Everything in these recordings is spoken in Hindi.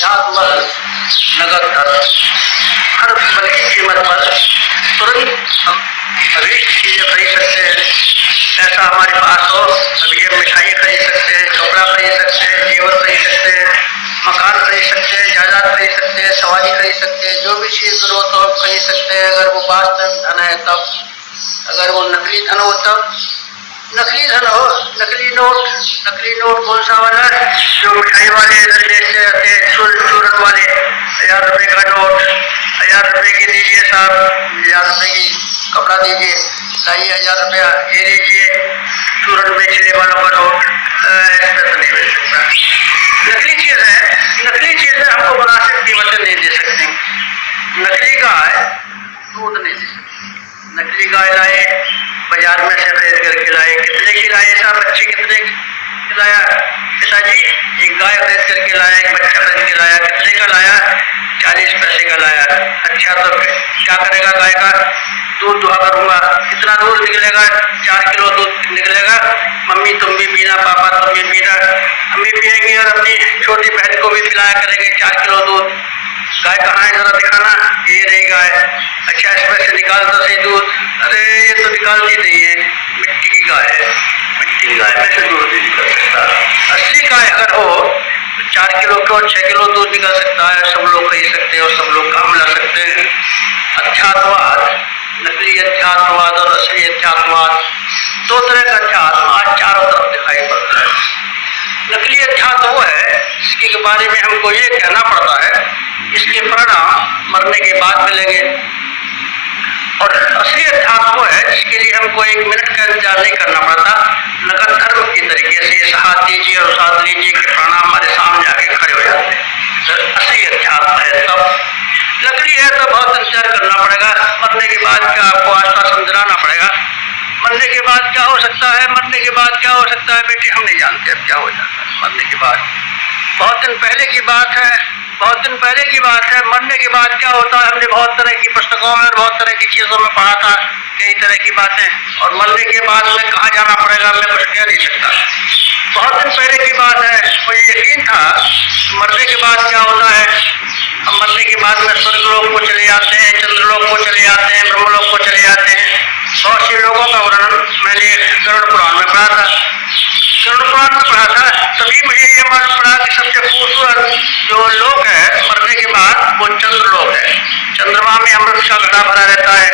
अध्यात्म नगद धर्म, हर पल की कीमत पर तुरंत हम अभीष्ट चीजें खरीद सकते हैं। ऐसा हमारे पास हो, अभी हम मिठाई खरीद सकते हैं, कपड़ा खरीद सकते हैं, जेवर खरीद सकते हैं, मकान खरीद सकते हैं, जायदाद खरीद सकते हैं, सवारी खरीद सकते हैं, जो भी चीज जरूरत हो हम खरीद सकते हैं, अगर वो वास्तविक धन है तब। अगर वो नकली धन हो तब, नकली धन हो, नकली नोट कौन सा वाला है जो मिठाई वाले इधर बेचते रहते हैं, चूरन वाले, 1000 रुपए का नोट, 1000 रुपए की दीजिए साहब, 1000 रुपए की कपड़ा दीजिए, लाइए 1000 रुपया, ये लीजिए चूरन बेचने वालों का नोट, ऐसा तो नहीं बेच सकता। नकली चीज है, नकली चीजें हमको मुनासिब कीमतें नहीं दे सकती। नकली गाय दूध नहीं दे सकती। नकली गाय लाए बाजार में से खरीद करके लाए, कितने की लाए साहब, बच्चे कितने की लाया पिताजी? एक गाय खरीद करके लाया, एक बच्चा खरीद के लाया, कितने का लाया? 40 पैसे का लाया। अच्छा तो क्या करेगा गाय का? दूध दुहा करूंगा, कितना दूध निकलेगा? 4 किलो दूध निकलेगा। मम्मी तुम भी पीना, पापा तुम भी पीना, हम भी पिएंगे और अपनी छोटी बहन को भी पिलाया करेंगे 4 किलो दूध। गाय कहाँ है जरा दिखाना, ये रही गाय। अच्छा इसमें से निकाल दो सही दूध, अरे ये तो निकालती नहीं है, मिट्टी की गाय है, मिट्टी की गाय में से दूध नहीं निकल सकता। असली गाय अगर हो तो 4 किलो को 6 किलो दूध निकल सकता है, सब लोग खरीद सकते हैं और सब लोग काम ला सकते हैं। अध्यात्मवाद, नकली अध्यात्मवाद और असली अध्यात्मवाद, दो तरह का अध्यात्म आज चारों तरफ दिखाई पड़ता है। नकली अध्यात्म वो है जिसके बारे में हमको ये कहना पड़ता है इसके परिणाम मरने के बाद मिलेंगे, और असली अध्यात्म वो है जिसके लिए हमको 1 मिनट का इंतजार नहीं करना पड़ता। नगद धर्म की तरीके से हाथ दीजिए और साथ लीजिए के परिणाम हमारे सामने आके खड़े हो जाते हैं। असली अध्यात्म है तब। नकली है तो बहुत इंतजार करना पड़ेगा, मरने के बाद का आपको आश्वासन दिलाना पड़ेगा। मरने के बाद क्या हो सकता है, मरने के बाद क्या हो सकता है बेटे, हम नहीं जानते अब क्या हो जाता है मरने के बाद। बहुत दिन पहले की बात है, बहुत दिन पहले की बात है। मरने के बाद क्या होता है हमने बहुत तरह की पुस्तकों में और बहुत तरह की चीजों में पढ़ा था, कई तरह की बातें। और मरने के बाद में कहाँ जाना पड़ेगा मैं कुछ कह नहीं सकता। बहुत दिन पहले की बात है, मुझे यकीन था मरने के बाद क्या होता है। हम मरने के बाद में स्वर्गलोक को चले जाते हैं, चंद्रलोक को चले जाते हैं, ब्रह्मलोक को चले जाते हैं। बहुत से लोगों का वर्णन मैंने गरुड़ पुराण में पढ़ा था, गरुड़ पुराण में पढ़ा था। तभी मुझे ये मालूम पड़ा कि सबसे खूबसूरत जो लोक है मरने के बाद वो चंद्रलोक है। चंद्रमा में अमृत का घड़ा भरा रहता है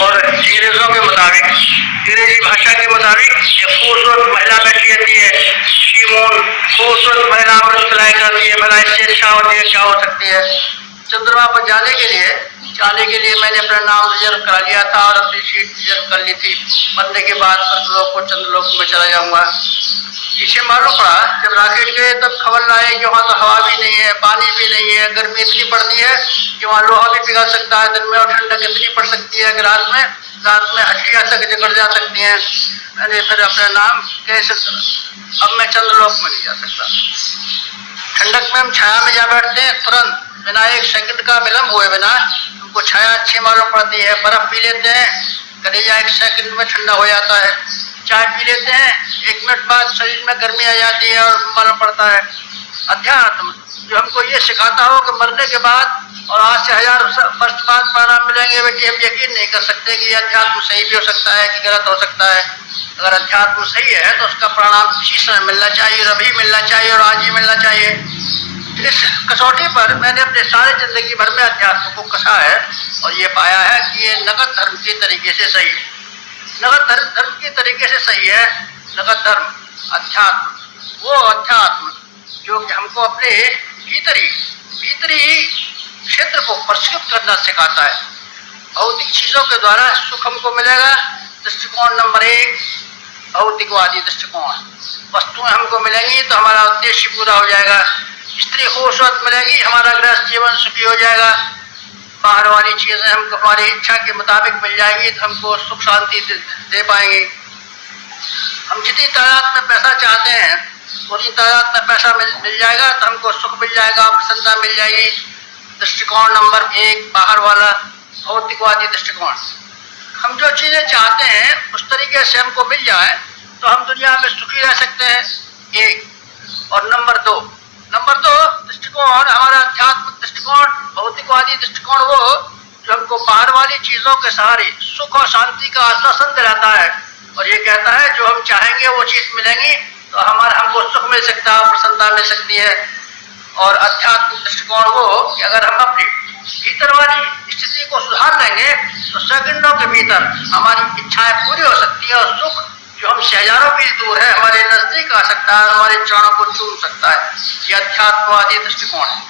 और अंग्रेजों के मुताबिक, अंग्रेजी भाषा के मुताबिक एक खूबसूरत महिला बैठी रहती है, शिमोन, खूबसूरत महिला अमृत पिलाई करती है। भला इससे अच्छा होती है क्या हो सकती है। चंद्रमा पर जाने के लिए मैंने अपना नाम रिजर्व करा लिया था और अपनी सीट रिजर्व कर ली थी। मरने के बाद स्वर्गलोक को चंद्रलोक में चला जाऊंगा। इसे मालूम पड़ा जब रॉकेट गए तब खबर लाए कि वहाँ तो हवा भी नहीं है, पानी भी नहीं है, गर्मी इतनी पड़ती है कि वहाँ लोहा भी पिघल सकता है दिन में, और ठंडक इतनी पड़ सकती है कि रात में हड्डियाँ तक जकड़ जा सकती हैं। मैंने फिर अपना नाम कैसे, अब मैं चंद्रलोक में नहीं जा सकता। ठंडक में हम छाया में जा बैठते हैं, तुरंत बिना 1 सेकंड का विलम्ब हुए बिना हमको छाया अच्छी मालूम पड़ती है। बर्फ पी लेते हैं, कलेजा 1 सेकंड में ठंडा हो जाता है। चाय पी लेते हैं, 1 मिनट बाद शरीर में गर्मी आ जाती है और मालूम पड़ता है। अध्यात्म जो हमको ये सिखाता हो कि मरने के बाद और आज से 1000 वर्ष बाद परिणाम मिलेंगे, बेटी हम यकीन नहीं कर सकते कि यह अध्यात्म सही भी हो सकता है कि गलत हो सकता है। अगर अध्यात्म सही है तो उसका परिणाम किसी समय मिलना चाहिए, अभी मिलना चाहिए और आज ही मिलना चाहिए। इस कसौटी पर मैंने अपने सारे जिंदगी भर में अध्यात्म को कसा है और ये पाया है कि ये नगद धर्म के तरीके से सही है। नगद धर्म के तरीके से सही है। नगद धर्म अध्यात्म, वो अध्यात्म जो कि हमको अपने भीतरी क्षेत्र को परिष्कृत करना सिखाता है। भौतिक चीजों के द्वारा सुख हमको मिलेगा। दृष्टिकोण नंबर 1 भौतिकवादी दृष्टिकोण। वस्तुएं हमको मिलेंगी तो हमारा उद्देश्य पूरा हो जाएगा। स्त्री खूबसूरत मिलेगी, हमारा गृहस्थ जीवन सुखी हो जाएगा। बाहर वाली चीजें हमको हमारी इच्छा के मुताबिक मिल जाएगी तो हमको सुख शांति दे पाएंगे। हम जितनी तादाद में पैसा चाहते हैं उतनी तादाद में पैसा मिल जाएगा तो हमको सुख मिल जाएगा, प्रसन्नता मिल जाएगी। दृष्टिकोण नंबर 1 बाहर वाला भौतिकवादी दृष्टिकोण। हम जो चीजें चाहते हैं उस तरीके से हमको मिल जाए तो हम दुनिया में सुखी रह सकते हैं, 1। और नंबर 2 दृष्टिकोण हमारा अध्यात्मवादी दृष्टिकोण वो जो हमको बाहर वाली चीजों के सहारे सुख और शांति का आश्वासन दिलाता है और ये कहता है जो हम चाहेंगे वो चीज मिलेंगी, तो हमको सुख मिल सकता है, प्रसन्नता मिल सकती है। और अध्यात्म दृष्टिकोण वो कि अगर हम अपनी भीतर वाली स्थिति को सुधार लेंगे तो सेकंडों के भीतर हमारी इच्छाएं पूरी हो सकती है और सुख जो हमसे हजारों मील दूर है हमारे नजदीक आ सकता है, हमारे चरणों को चूम सकता है। यह अध्यात्मवादी दृष्टिकोण है।